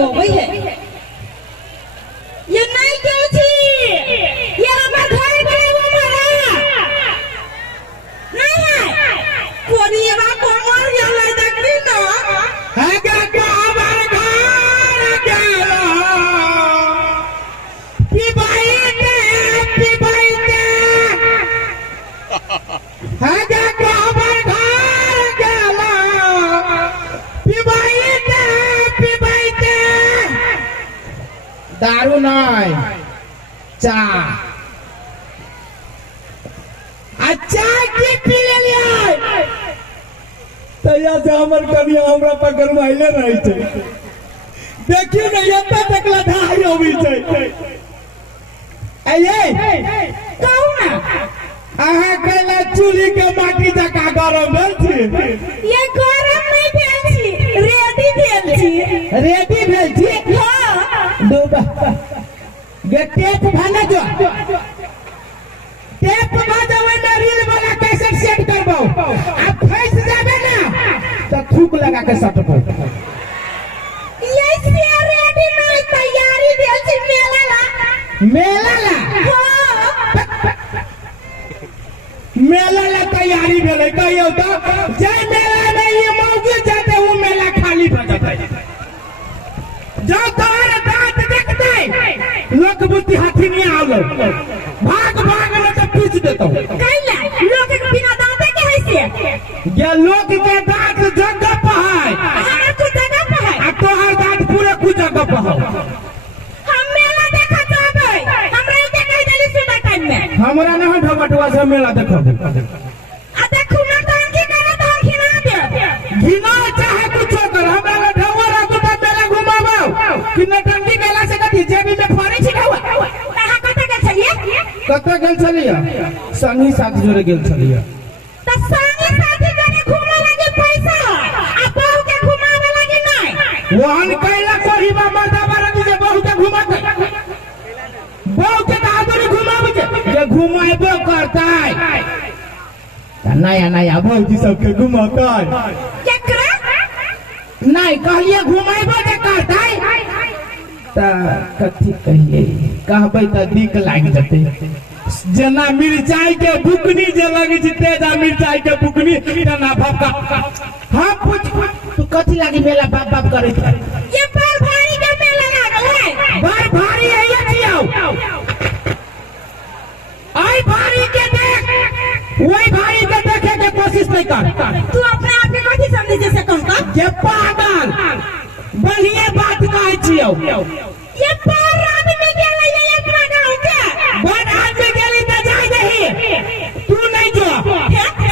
होवे है ये नहीं क्यों छी ये हमर घर के वो मारा नहीं है कोनी ये बात कोमर या लाई देखली ना है के हमर घर गेलो कि भाई ते है के हमर घर गेलो कि भाई ते दारू नहीं चा अच्छा की पी लिया तैया से हमर कनिया हमरा पकड़ माइले रही छे देखियो न एता तकला धाई होवी छे ए कहू ना आहा कहला चूल्ही के माटी जका गरम भेल छी ये गरम नहीं भेल छी रेडी भेल छी हां डूबा गे टेप भाना जो टेप बाजवे में रील वाला कैसेट सेट करबो अब फंस जाबे ना तो थूक लगा के सटबो ये से रेडी नहीं तैयारी भेल छी मेला ला मेला ला तैयारी भेले कहियो तो जे मेला में ये मौजूद जाते वो मेला खाली भ जाते जो तोहर दांत देखते लोक बुद्धि हाथी नहीं आवलो भाग न तो पीछ देतो कैला लोग के बिना दांत के है से ये लोग के दांत जगह पे है हमारा को जगह पे है आ तोहर दांत पूरे कुछ जगह पे है हम मेला देखा जाबे हमरा के कह देली सुना टाइम में हमरा ना ढबटवा से मेला देखो आ देखू ना टांगी करे तो खिना दे घिना चाहे कुछ कर हमरा ना ढवर तो मेला घुमाबो कि न टंगी गेला से कथि जेबी में फरे छी ढवा कहां कत गेल छलिए कत गेल छलिए संगी साथ जोरे गेल छलिए त संगी साथी जने घुमा लगे पैसा आ बहू के घुमावे लगे नहीं वहन कैला कोरी बाबा दबारा जे बहू के घुमाते बहू के दादरी घुमावे जे घुमाइबो करताय नया बहू जी सबके घुमाताय केकरा नहीं कहलिए घुमाइबो जे करताय त कथि कहिए कहबै त दिक लाग जते जना मिर्चाई के बुकनी जे लगे छै तेजा मिर्चाई के बुकनी तना भपका हम पूछ तू कथि लागी मेला बाप करे छै ये पर भारी के मेला लागल है बड़ भारी है ये छियौ आई भारी के देख वही भारी के देखे के कोशिश नहीं कर तू अपने आप के कथि समझे जैसे कहता जे पागल बढ़िया बात कहै छियौ ये पर आदमी गेले ये अपना गांव के बड़ आदमी गेली त जाय दही तू नहीं जो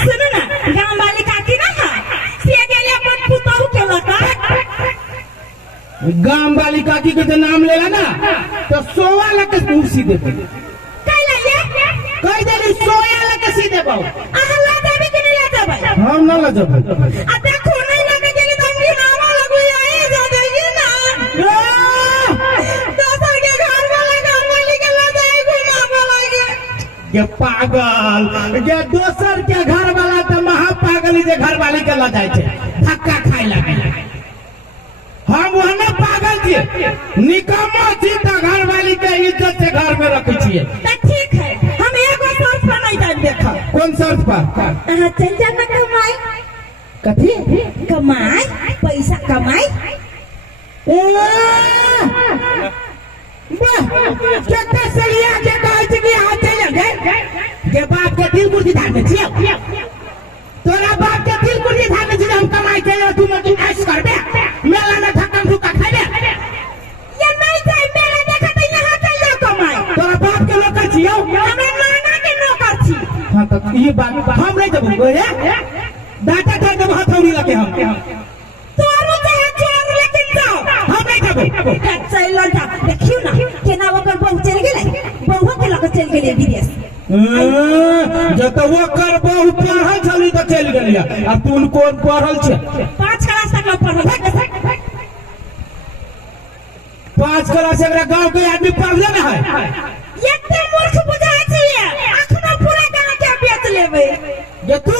सुन ना गांव वाली काकी ना है से गेले अपन पुतहु के लता गांव वाली काकी के नाम लेला ना तो 100 लाख के कुर्सी देबे कैला ये कह देली 100 लाख के सी देबो अहाँ ला देबे कि नहीं ला देबे हम ना ला देबे आ देखो नहीं लगे गेली त हम नाम लगु आए जा देगी ना दोसर के घर वाला गांव वाली के ला दे घुमाबो लगे ये पागल ये दोसर के घर वाला तो महा पागल जे घर वाली के ला जाय छै धक्का खाय लगे हम वहने पागल छियै निकम्मा छी त घर वाली के इज्जत से घर में रखै छियै त ठीक है हम एगो शर्त पर नहीं जान देखा कौन शर्त पर अहाँ चल जाना कमाई कथी कमाई पैसा कमाई वाह केते सलिया के कहै छी कि हाथ चल गए जे बाप के दिल कुर्सी धार में छियै तोरा बाप के दिल कुर्सी धार में छी हम कमाई के तू में तू ऐश करबे मेला में धक्का धुक्का खाबे ये नहीं जाए मेला देखा त यहाँ चल जाओ कमाई तोरा बाप के नौकर छियौ हमरा नाना के नौकर छी हां त ये बात हम नहीं देबो रे डाटा कर देबो हथौड़ी लगे हम तोरो चाहे चोर लेकिन जाओ हम नहीं देबो चल जा देखियो ना केना ओकर बहू चल गेलै बहू के लग चल गेलै विदेश जब वो कर बहु पढ़ल छली तो चल गेलिया आ तू कोन पढ़ल छ 5 क्लास तक पढ़ल 5 क्लास एकरा गांव के आदमी पढ़ले न है एते मूर्ख बुझाय छी अखनो पूरा गांव के बेच लेबै ये तू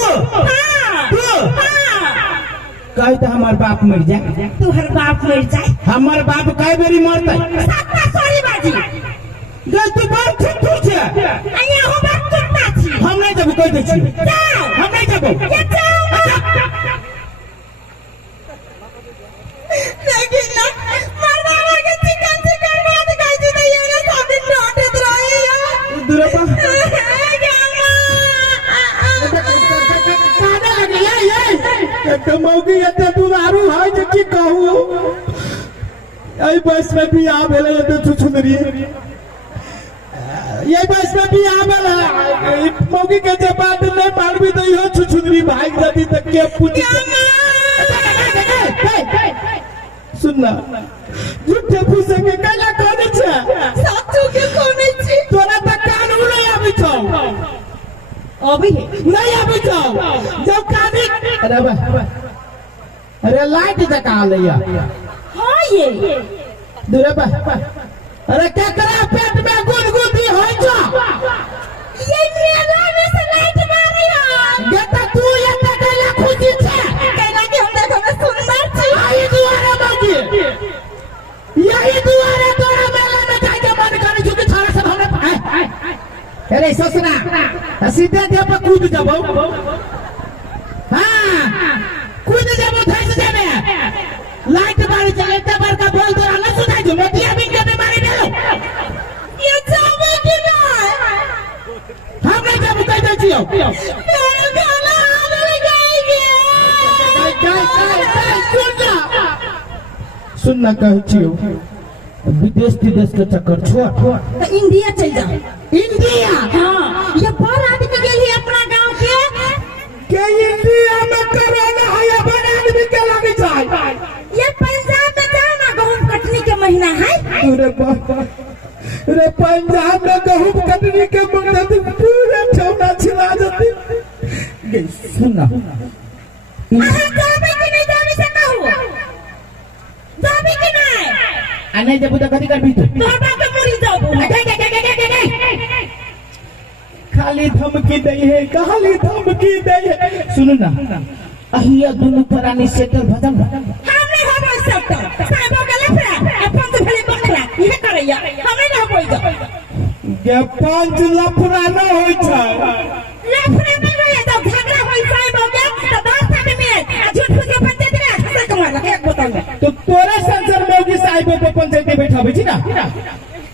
हां तू हां कहे तो हमार बाप मर जाए। तोहर बाप मर जाए। हमार बाप कई बेरी मरते। सत्ता सॉरी बाजी। गई तू बात तू छे। अइया हो बात कुत्ता छी। हम नहीं जब कह दे छी। जाओ। हम नहीं जब। ये जाओ। लेकिन ना मरवा के चिकन बात कर दी नहीं है ना सब दिन नोटिस रही है। दुरपा कमौगी एते दुरारू है जे की कहू। एई बस में भी आ भेले एते छुछुंदरी। ये बस में भी आ भेले मौगी के जे बात नहीं मानबी तो इहो छुछुंदरी भाग जाती त के पूछ। सुनना झूठे फूसे के कला कोने छे। साचू के कोने छी। तोरा त कानून नहीं आबै छौ। अभी नहीं आबै छौ। जब कानी अरे बा अरे लाइट जका लैया। हां ये दूरे बा अरे केकरा पेट में गुदगुदी होय छौ। ये मेरा में से लाइट मारियो। बेटा तू ये कला खुशी छे। कहला कि हम देखो में सुंदर छी। आई दुआरे बाजी यही दुआरे तोरा मेला में जाय के मन करे छौ कि थारा सब हमरे अरे ससुरा सीधे देह पर कूद जाबो। हां कूद जाबो धस जाबे। लाइट मारी चले त बड़का बोल तोरा न सुनाई जो मोतिया बिन के बीमारी देलो। ये जावे कि नहीं। हम नहीं जाबो कह दे छियो। मेरा गाना आने जाएगी। सुनना कह छियो विदेश के चक्कर छोड़। तो इंडिया चल जाओ। इंडिया हाँ ये पर आदमी के लिए अपना गांव के इंडिया में कोरोना है या बड़ा आदमी के लगे जाए। ये पंजाब में जाओ ना गेहूं कटनी के महीना है। अरे बाबा रे पंजाब में गेहूं कटनी के महीना तो पूरे ठौना छिला जाती। गे सुनना जावे कि नहीं जावे से कहू। जावे कि नहीं। अने जब तो कथि करबी तू। बाबा के मुरी जाओ। खाली धमकी दई है खाली धमकी दई है। सुन ना अहिया दोनों प्राणी सेटल भजन हम नहीं होबो सेटल। साबो के लफड़ा अपन से भले बखरा ये करैया हम नहीं होबो जा। के पांच लफड़ा न होय छै। लफड़ा नहीं होय तो झगड़ा होय साबो के तो 10 साल में झूठ फूस के पंचायत में हंसा कमाल एक बोतल में। तो तोरे संसार में कि साइबो पे पंचायत बैठाबै छी ना।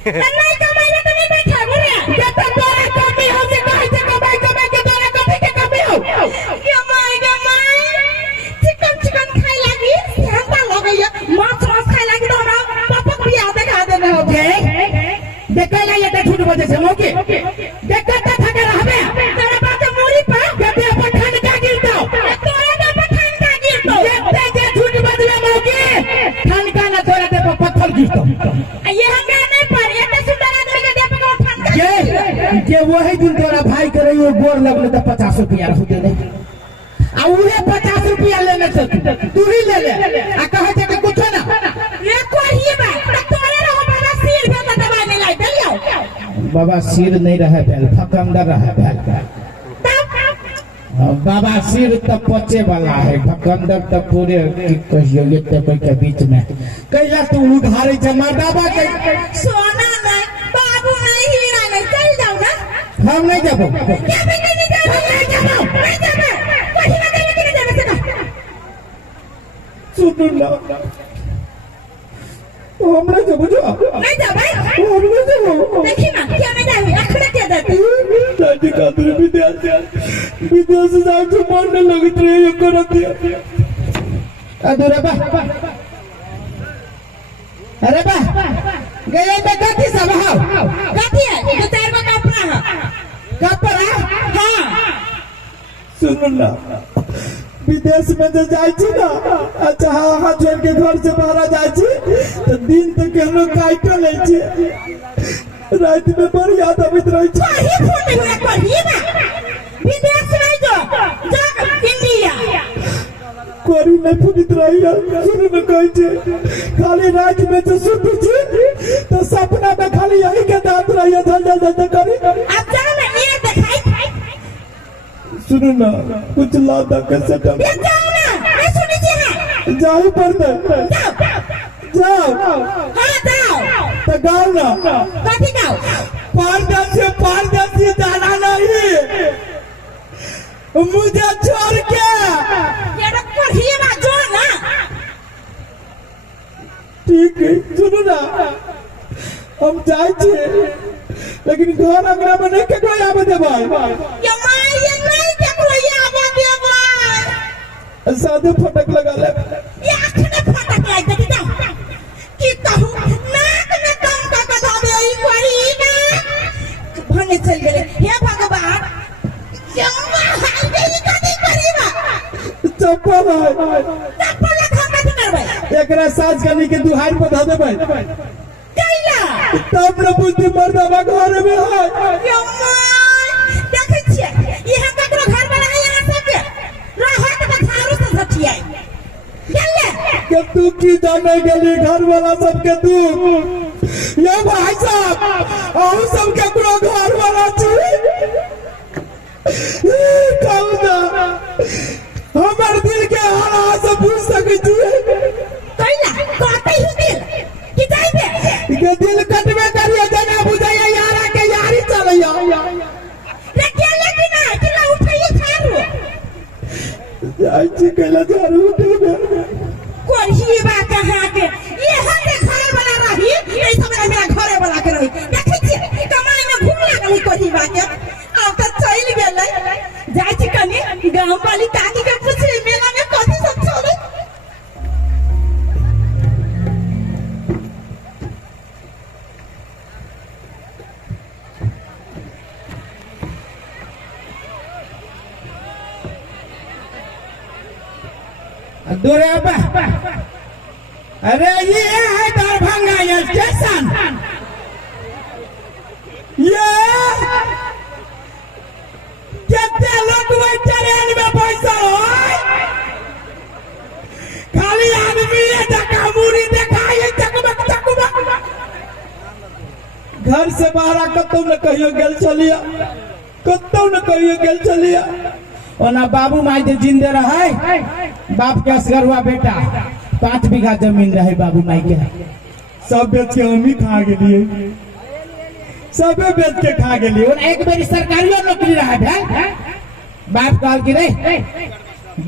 नहीं कमाई तो नहीं बैठा रे। जब तोरे कमी हो से कहि से कमाई के तोरे कथि के कमी हो। कमाई चिकन खाई लगी हंसा लगैया। माछ खाई लगी तो हमरा पापा भी आते खा देना हो गए। देखै ना ये झूठ बजे से मौके देखत थके रहबे। तेरे बात मुरी पर कते अपन ठन का गिरतो। तोरे तो पठान का गिरतो। देखते जे झूठ बजवे मौके ठन का ना तोरे दे पर पत्थर गिरतो। ये हंगा नहीं पर ये तो सुंदर आदमी के दे पर ठन का। जे वही दिन तोरा भाई करे वो गोर लगले तो 50 रुपया रख दे। आ उहे 50 रुपया लेने से तू ही ले ले आ कहे जे के कुछ ना। ये कोई बा तोरे रहो बाबा सिर पे तो दबा नहीं लाई लियो। बाबा सिर नहीं रहे भेल फकंदर रहे भेल। बाबा सिर तो पचे वाला है फकंदर तो पूरे की कहियो ये ते के बीच में कैला तू उधारे जमा दाबा के। सोना नहीं बाबू नहीं हीरा नहीं चल जाओ ना। हम नहीं जाबो। क्या भी नहीं जाओ नहीं जाओ नहीं जाओ कोई ना देने के लिए जाने से ना। सुन ना हमरा जब जा नहीं जा भाई। हमरा जब देखी ना क्या मैं जाऊँ आखिर क्या जाती। दादी का दूर विदेश जाए तो मन न लगत रहे ये करत दिया। अरे बा अरे बा गए पे कथी सब हो। कथी है जो तेरे को कपड़ा है। कपड़ा हाँ सुन ना विदेश में जो जाय छी ना अच्छा हां छोड़ के घर से बाहर जाय छी तो दिन तो केहनो काट ले छी रात में बड़ी याद आवित रही छी। वही फोन में पढ़िए ना विदेश नहीं जो इंडिया कोरी में फुदित रही सुन न कहै छी खाली रात में जो सुत छी तो सपना में खाली यही के दांत रही जल करी। अब जा ना ये दिखाई सुन ना कुछ लादा के सटम ये जाओ ना मैं सुनी छी हां जाऊ पड़ते जाओ हाँ जाओ तो गाओ ना कथी गाओ पारदर्शी जाना नहीं मुझे छोड़ के ये तो पढ़िए ना जोड़ ना ठीक है सुनो ना हम जाए छे लेकिन घर अंगना में नहीं केकरो आवे देबै ये माय ये नहीं केकरो आवे देबै सादे फटक लगा ले ये आखने फटक लग देती जाओ कि कहूं नाक में दम का कथा दे ई कोई ना भने चल गेले हे भगवान यम्मा हाल दे कथी करीबा चप्पल खा कथी करबै एकरा साज कनी के दुहार पर ध देबै कैला तब न बुद्धि मर्दबा घर में है यम्मा देखे छिए यहाँ ककरो घर में रहे यहाँ सबके रहत के थारू से झटियाई चले कि तू की जाने गेली घर वाला सबके तू ये भाई साहब हम सब केकरो घर वाला छी कहू ना हमर दिल के हाल से पूछ सकै छी कैला कहते ही दिल कि जाई दे के दिल कटबे करिए जना बुझाइए यारा के यारी चलैया रे केले कि ना किला उठाइए थारू जाई छी कैला झाड़ू उठे कोई बात कहाँ के ये हटे घर वाला रही ये सब मेरा घरे वाला के रही देखे छी कमाई में घूम लागली कोई बात के अब तो चल गेलै जाई छी कनी गांव वाली काकी के पूछली मेला में कथी सब चले दूरे अब्बा अरे ये है दरभंगा स्टेशन ये कितने लोग ट्रेन में बैठल हो खाली आदमी जका मुड़ी देखाए चकमक चकमक घर से बाहर कतौ न कहियो गेल छलिया कतौ न कहियो गेल छलिया ओना बाबू माई जे जिंदे रहे बाप के असगरुआ बेटा 5 बीघा जमीन रहे बाबू माई के सब बेच के हम ही खा गेलिए सब बेच के खा गेलिए और एक बेरी सरकारी नौकरी रहा है बाप कहल कि रे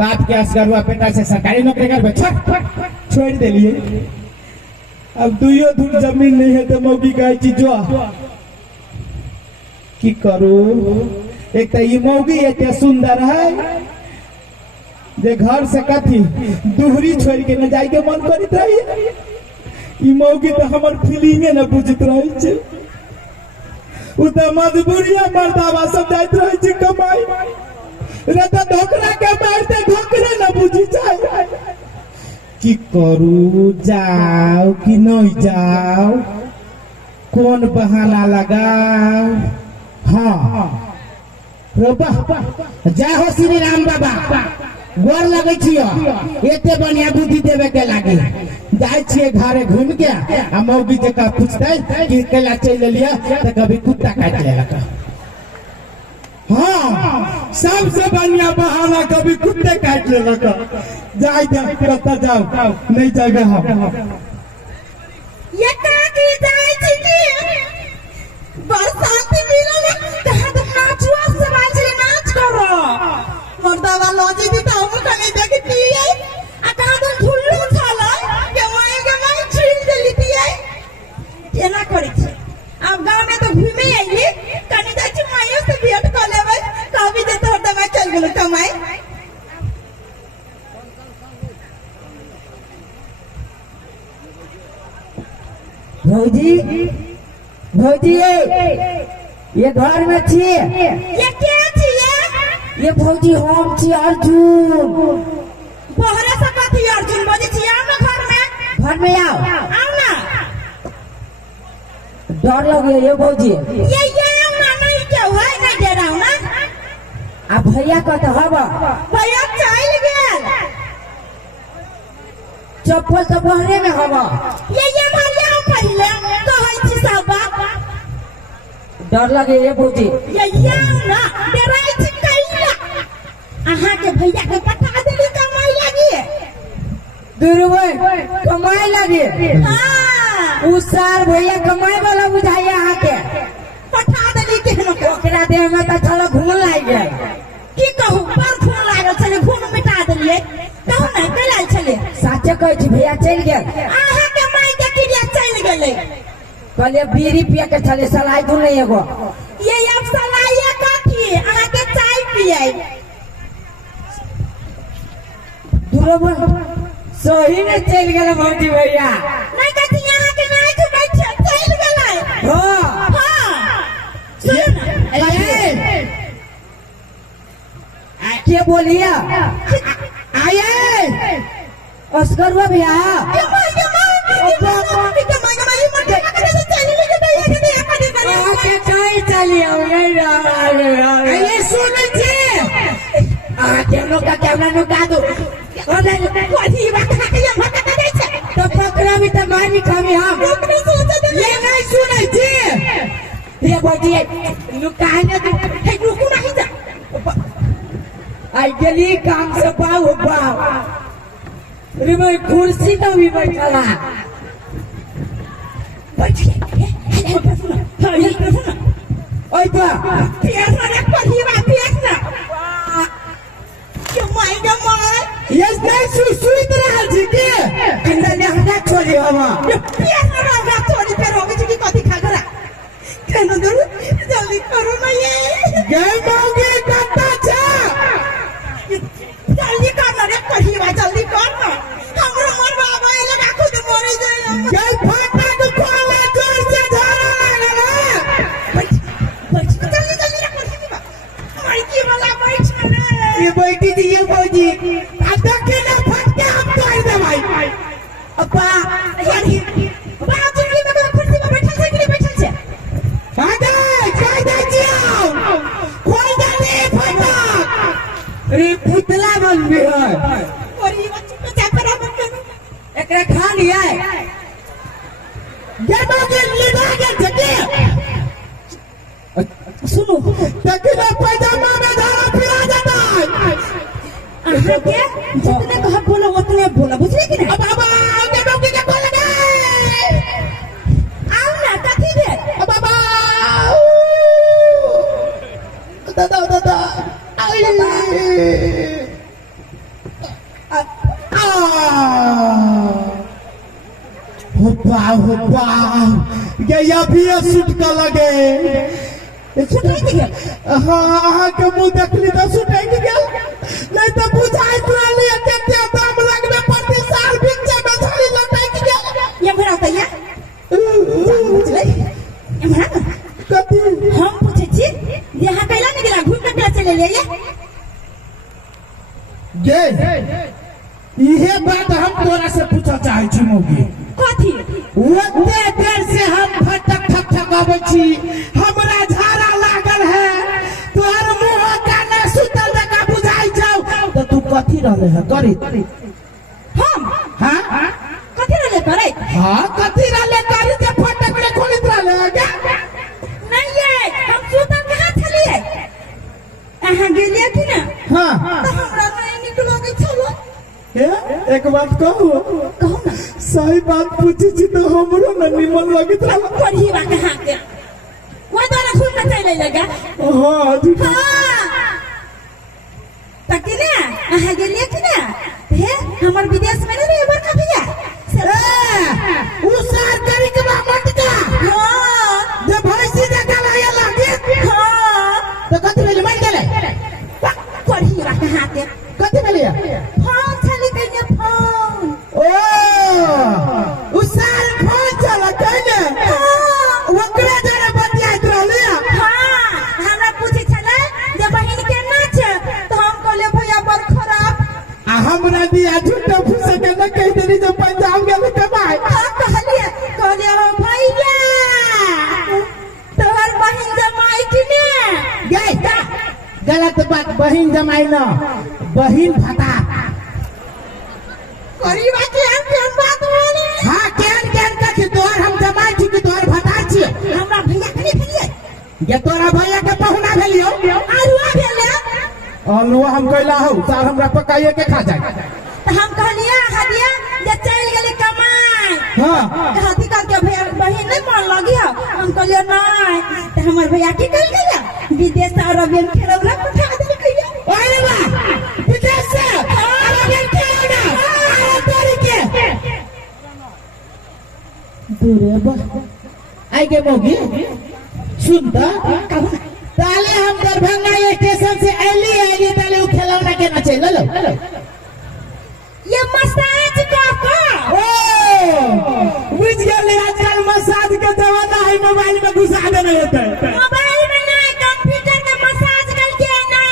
बाप के असगरुआ बेटा से सरकारी नौकरी करबे छोड़ देलिए अब दुइयो धूर जमीन नहीं है तो मौगी कहे छी जो की करू एक तो ये मौगी एते सुंदर है जे घर से कथी दुहरी छोड़ के न जाए के मन करित रही ई मौगी तो हमर फीलिंगे न बुझित रही छे उ तो मजबूरिया मर्दावा सब जाइत रही छे कमाई रे तो ढोकरा के मारते ढोकरे न बुझी जाए की करू जाओ कि नहीं जाओ कौन बहाना लगाओ हाँ जय हो श्री राम बाबा गोर लगे छियो एते बढ़िया बुद्धि देवे के लागे जाय छिए घरे घूम के आ मौगी जे का पूछते कि केला चल लिया तो कभी कुत्ता काट लेगा हाँ सबसे बढ़िया बहाना कभी कुत्ते काट लेगा जाए कत जाओ नहीं जाएगा हम ये काकी जाई छी की बरसाती मिलो में कहां तो नाचुआ से बाजरे नाच करो मर्दावा लॉजी दी तो हम कने देखती है आ कहां तो झुल्लू छला के माय छीन देली थी है केना करी छी अब गांव में तो घूमे आइली कने जाई छी मायो से भेंट कर लेबै कभी दे तो दवा चल गेल कमाई भौजी भौजी ये घर में छिए ये क्या छिए ये भौजी हम छी अर्जुन बहरा से कथी अर्जुन बजे छी आओ ना घर में आओ आओ ना डर लगे ये भौजी ये आओ ना नहीं क्यों है नहीं दे रहा हूं ना आ भैया कहते हवा भैया चल गेल चप्पल तो बहरे में हवा ये मारिया पहले कहै छी सब बात डर लगे ये भौजी ये ना डराई छी कैला अहाँ के भैया के पटा देली कमाई लागी कमाए लगे हाँ उ सार भैया कमाए वाला बुझाइए अहाँ के पठा देली केहनो के ओकरा देह में तो थोड़ा घून लाग गए की कहू पर खून लागल छले खून मिटा देलिए कहू ना कल छले साचे कहै छी भैया चल गेल अहाँ के माई के क्रिया चल गेले कहलिए बीड़ी पिए के चले सलाई दू नहीं एगो ये अब सलाइया काठी अहाँ के चाय पिए दूरबा सही में चल गेल भौजी भैया नहीं कहती अहाँ के नाई के बैठे चल गेले हो हां सुन के बोलिए आये अस्करवा भैया के माई के माई मन के से चली ले दे ये दे अपने करे के चाय चली आये सुन छी आ केनो का कैमरा नुका दो कोई बात के ये भटका दे छे तो पकड़ा भी तो मारी खामी हम ओकरे सोचे दे ये नहीं सुनै छी ये बोलती है नुकाने तो हे रुकू नहीं जा आई गेली काम से बाऊ बाऊ रे मैं कुर्सी तो भी बैठला बैठ ओए तो पियर ना पढ़ी बात पियर ना के माई ये नहीं सुइत रहल छी के किंदा ने हटा छोड़ी हम पियर ना रहा थोड़ी पे रोगे जी कथि खा करा केनो दरू जल्दी करो ना ये गए मांगे कत्ता छा जल्दी कर ना रे पढ़ी बा जल्दी कर ना हमरो मर बाबा ए लगा खुद मरे जाए गए फाटा को खोला जोर से झाड़ा लागला बैठ जल्दी जल्दी रे पढ़ी बा माई की वाला बैठ ना ये बैठी थी ये फौजी अब तक के ना फट के हम तोड़ दे भाई अब्बा यानी बाप जी में कोई कुर्सी पे बैठल छै कि नहीं बैठल छै फाटा खोल दे जियो खोल दे रे फाटा रे पुतला बन भी है और ये बच्चे पे जा पर हम एकरा खा लिया ये बागे लिदा के जगे सुनो तकिना पैजामा में धारा पिरा जाता है अहाँ के जितने कहा बोला उतने बोला बुझले कि नहीं अब आगे बाकी के बोल गए आओ ना कथी दे अब दादा आई हुप्पा ये अभी सूट का लगे सुनाई दे हाँ अहाँ के मुंह देखली तो सुटैक गेल नहीं तो बुझाई तुरा लिए केते दाम लगबे प्रति साल बिच्चे में झड़ी लटैक गेल ये भरा तैया बुझले ये भरा कथी हम पूछे छी यहाँ कैला नहीं गेला घूम के चले ले ये गे इहे बात हम तोरा से पूछा चाहे छी मोगी कथी ओते देर से हम फटक ठक ठकाबै छी हमरा झाड़ा लागल है तोहर मुंह काने सुतल जका बुझाई जाऊ तो तू कथी रहले है करी हम हां कथी रहले करे हां कथी रहले करी जे फटक रे खोलित रहले है क्या नहीं ये हम सुतल कहाँ छलिए अहाँ गेलिए कि ना हां तो हमरा नहीं निकलो के चलो एक बात कहू कहो ना सही बात पूछी छी तो हमरो न निमन लगित रहा पढ़ी बा कहाँ के वो दोनों घूम के चले लगा हां जी हाँ तक ना अहाँ गेलिए कि ना हे हमर विदेश में नहीं रहे बड़का भैया उ सार करी के मत का हाँ जे भैंसी देखा लाया लागे हाँ तो कथी ले मार गेले पढ़ी बा कहाँ के कथी ले लिया फोन चली कहीं फोन ओ उ सार फोन चला कने ओकरे जरे बतियात रहले हाँ हमरा पूछे छले जे बहिन के नाच तो हम कहले भैया बड़ खराब आ हमरा दिया झूठा फुस के न कह देली जो पंजाब गेल के भाई हाँ कहले हो भैया तोहर बहिन जमाई कि ने गए गलत बात बहिन जमाई न बहिन फटा करीबा के हम बात बोले हां केन कथी तोहर हम जमाई छी कि तोहर फटा छी हमरा भैया के नहीं भेलिए ये तोरा भैया के पहुना भेलियो आरुआ भेले अलुआ हम कहला हो सार हमरा पकाइए के खा जाए तो हम कहलिए हदिया जे चल गेली कमाई हाँ। हाथी का के भैया बहन नहीं मान लगी है हम कहलियो नहीं तो हमार भैया की कल गया विदेश से अरबियन खेलौना उठा दे कहिया अरे वाह विदेश से अरबियन खेलौना अरे तोरी के दूरे बा आई के मोगी सुनता ताले हम दरभंगा स्टेशन से आली ताले वो खिलौना के ना चल लो ये मसाज का बुझ गए आजकल मसाज का जमाना है मोबाइल में घुसा देना होता है मोबाइल में नहीं कंप्यूटर में मसाज करके ना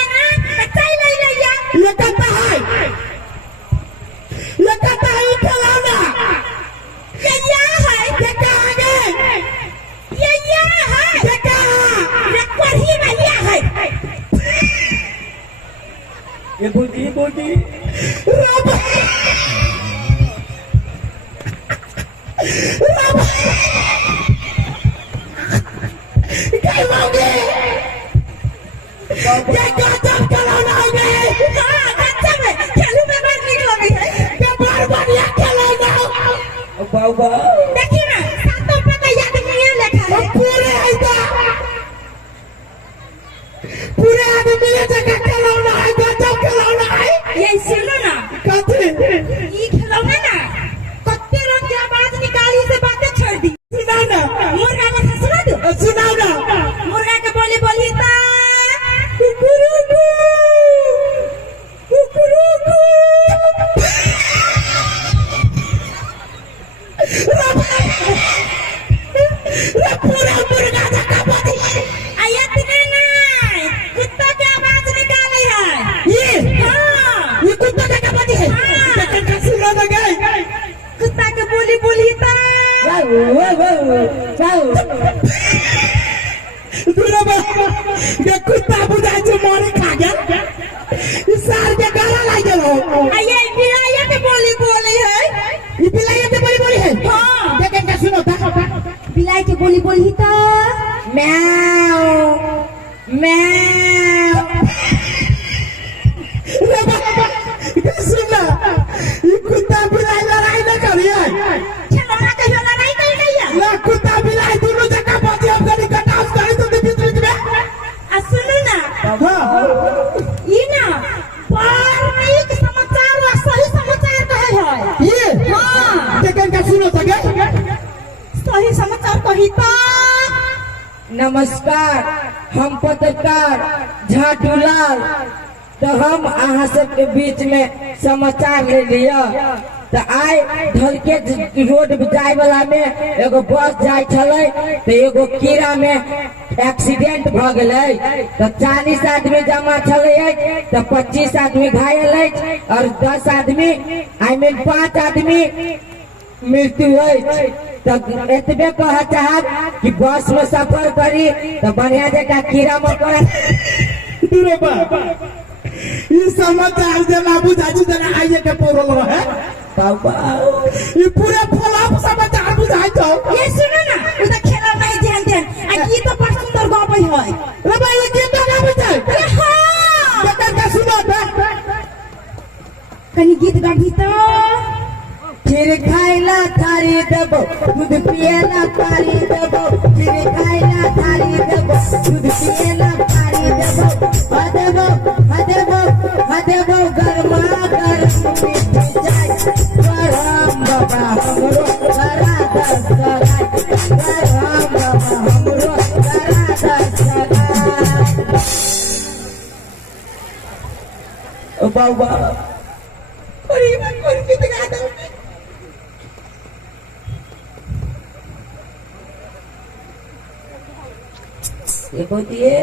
चल ले लिया ये कहता है खिलौना ये है ये कहाँ गए ये है ये कहाँ ये पढ़ी भैया है ये बोटी क्या मांगे क्या गजब खिलौना है हां अच्छा में खेलू में बात निकल गई है क्या बढ़िया खिलौना बाबा देखिए ना सातों पे का याद नहीं लिखा है पूरे आदमी ने जगह खिलौना है गजब खिलौना है ये सुनो ना कथी ये खिलौना ना कत्ते लोग की आवाज निकाली से बातें छोड़ दी सुना ना मुर्गा ने सुना दो सुना ना मुर्गा के बोली ता कुकुरुकु कुकुरुकु पूरा मुर्गा जगह बदी आयत ने नहीं कुत्ता की आवाज निकाली है ये कुत्ता जगह बदी है लेकिन सुना ना गए कुत्ता के बोली ता ये कुत्ता बुझा जो मोरे खा गया इस सार के गाला ला गेलो ये बिलाया के बोली है ये बिलाया के बोली है हाँ। देखें क्या सुनो था बिलाई के बोली ता म्याऊ म्याऊ रे बाबा क्या सुना ये कुत्ता बिलाई लड़ाई न करी है खिलौना कहियो लड़ाई कर गई है ना कुत्ता बिलाई दोनों जगह बाजी अब करी कटाव करी तो बीच में आ सुनो ना हाँ ये ना पारमिक समाचार ला सही समाचार कहे है ये हाँ देखें क्या सुनो था क्या सही समाचार कही ता नमस्कार हम पत्रकार झाटूलाल तो हम अहाँ सबके बीच में समाचार ले लिया तो आइ ढलके रोड जाए वाला में एगो बस जाए छले तो एगो कीड़ा में एक्सीडेंट भ गए तो 40 आदमी जमा छले तो 25 आदमी घायल है और 10 आदमी आई मीन 5 आदमी मृत्यु है तब एतबे कह चाहब कि बस में सफर करी तो बढ़िया जगह कीड़ा मकोड़ा रे बाबा ये समाचार जना बुझाजी जना आइए के पोरल रहे बाबा ये पूरे फलाप समाचार बुझाई तो ये सुनो ना उधर खेला नहीं ध्यान आ ये तो पर सुंदर गाबै है रे भाई ये गीत गा बुझाई अरे हां देखें क्या सुनो था कनी गीत गाबी तो खीर खाइला थारी देबो दूध पिएला थारी देबो खीर खाइला थारी देबो दूध पिएला थारी देबो हदेबो गरमा गरम जाय गरम बाबा हमरो करा दस गरम बाबा हमरो करा दस ओ बाबा अरे मैं कौन गीत गा दो ये बोलिए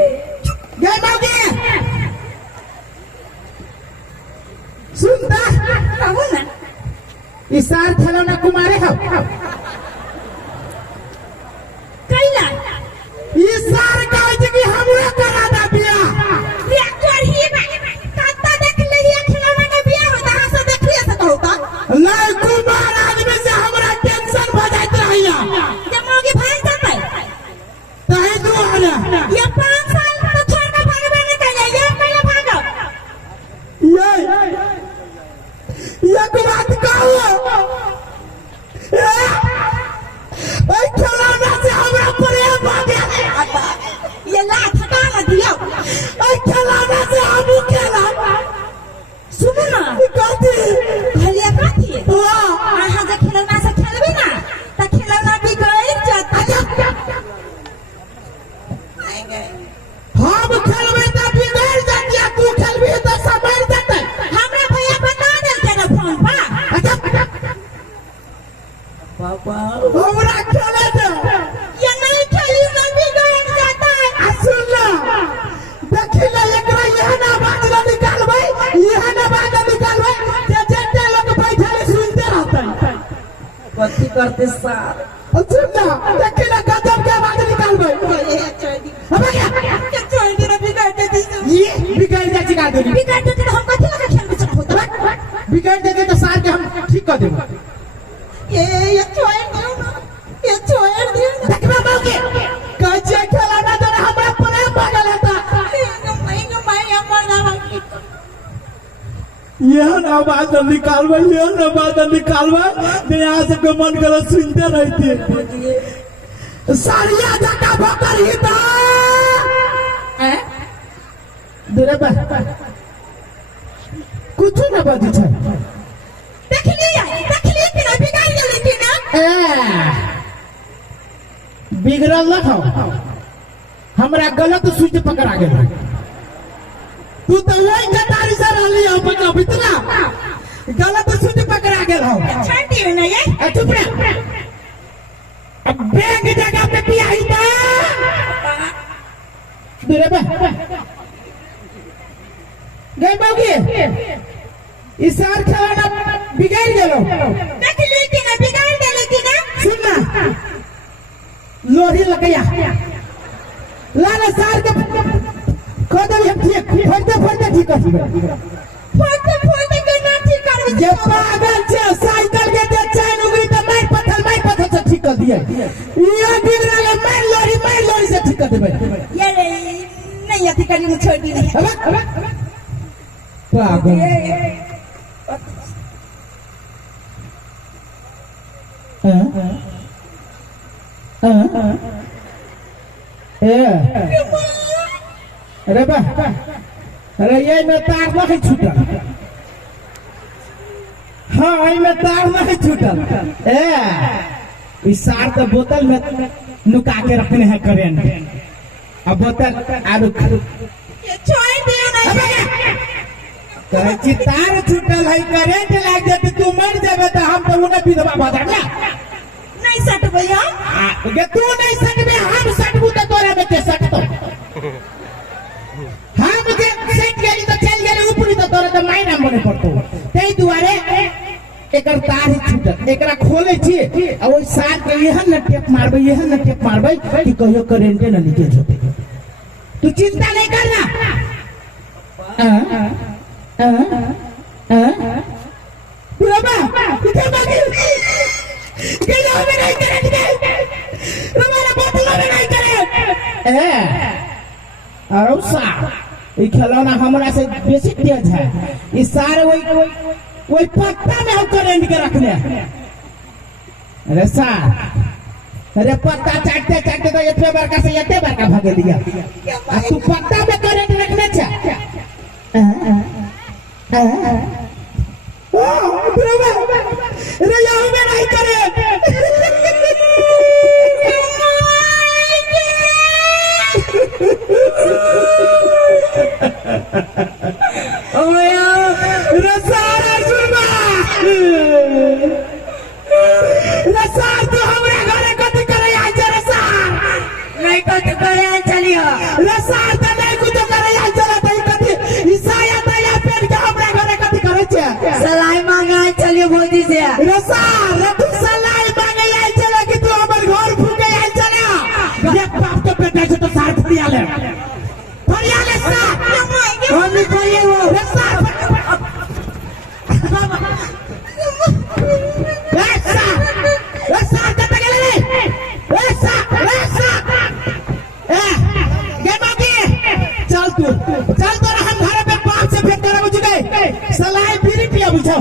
जय मौगे सुनता कहू ना इसार खिलौना कुमारे हो कैला इसार कहे कि हमरा करा दा बियाह बिया कर ही बा काता देख ले ये खिलौना के बिया होता हां से देखिए से कहता नहीं कुमार आदमी से हमरा टेंशन भ जाइत रहिया जब मोगी भाई जाता तहे दू आना ये 5 साल तो छोड़ के भागबे नहीं कैले ये पहले भागो ये एक बात कहूं पापा हमरा खेले दे। ये नहीं खेली ना बिगड़ जाता है। सुन ला देखी ला एकरा यह ना बात ना निकालबै, यह ना बात निकालबै जे जेते लोग बैठल सुनते रहतै। कथी करते सार सुन ला देखी ला गजब के बात निकालबै। ये छोड़ दी। अब क्या ये छोड़ दी ना बिगड़ जाती है। ये बिगड़ जाए चिका दे। बिगड़ जाती तो हम कथी लगा खेल में चल होता है। बिगड़ जाए तो सार के हम ठीक कर देबो। ये छोड़ दियो ना। ये छोड़ दियो ना। देखना मौके कच्चे खेलाना तो हमरा प्रेम पागल होता। यह ना बात निकालबै, यह ना बात निकालबै तो यहाँ से के मन करे सुनते रहती। सारिया जका भकर ही था दूरे पर कुछ ना बजी छै। देख लिया कि ना बिगाड़ गेली कि ना। बिगड़ल न हो, हमरा गलत स्विच पकड़ा गेल। तू तो वही कतारी से रहली हो पकड़ बितला गलत स्विच पकड़ा गेल हो। छोड़ दियो ना ये। चुप रह। अब बैंक जगह पे भी आई था दूरे पे गई मौगी इसार खिलाना बिगाड़ गेलो। देख ली कि ना बिगाड़ गेली कि ना। सुन ना लोही लकैया लाला सार के खोदल हम ठीक फोड़ते ठीक कर दिबे। फोड़ते के ना ठीक करबे। जे पागल छे साइकिल के दे चैन उगरी त मार पत्थर से ठीक कर दिए। ये बिगड़ल मार लोरी से ठीक कर देबे। ये नहीं अति करी में छोड़ दी नहीं। पागल अरे बा अरे ये में तार नहीं छूटल। हाँ ये में तार नहीं छूटल। इस सार तो बोतल में नुका के रखने हैं करेंट। अब बोतल आरु ये छोड़ दियो ना। कहे तार छूटल है करेंट लग जाते तू मर जाबे तो हम तो उन्हें विधवा बता ना। नहीं सट भैया। ये तू नहीं सटबे हम सटबू तो तोरा में के सटतो। हम जे सेट गेली तो चल गेली ऊपरी तो तोरा तो मायना बने पड़तो। तै दुआरे एकर तार ही छूटल एकरा खोले छी आ ओइ सार के एहन न टेप मारबै कि कहियो करेंटे न लीकेज होते। तू चिंता नहीं करना। बाबा इधर बाकी गेलो में नहीं करे हमारा बोतल में नहीं करे। अरे सार ई खिलौना हमरा से बेसी तेज है। ई सार वही पत्ता में हम करेंट के रखने। अरे सार अरे पत्ता चाटते तो इतने बड़का से इतने बड़का भागे दिया। तू पत्ता में करेंट रखने छा। अरे यहाँ में नहीं करे। रसार तो हमरा घरे कथी करे आ जे रसार नहीं कथी करे चलियो। रसार तो नहीं कुछ करे आ चला तई कथी ईसाया तया पेट के हमरा घरे कथी करे छे। सलाई मांगे चलियो भौजी से। रसार तू सलाई मांगे आ चला कि तू हमर घर फूके आ चला। ये बाप तो बेटा से तो सार फरिया ले सार हम नहीं करिए वो रसार चल तो हम घर पे पाँच से फेंक कर बुझ गए सलाई बीड़ी पिया बुझाओ।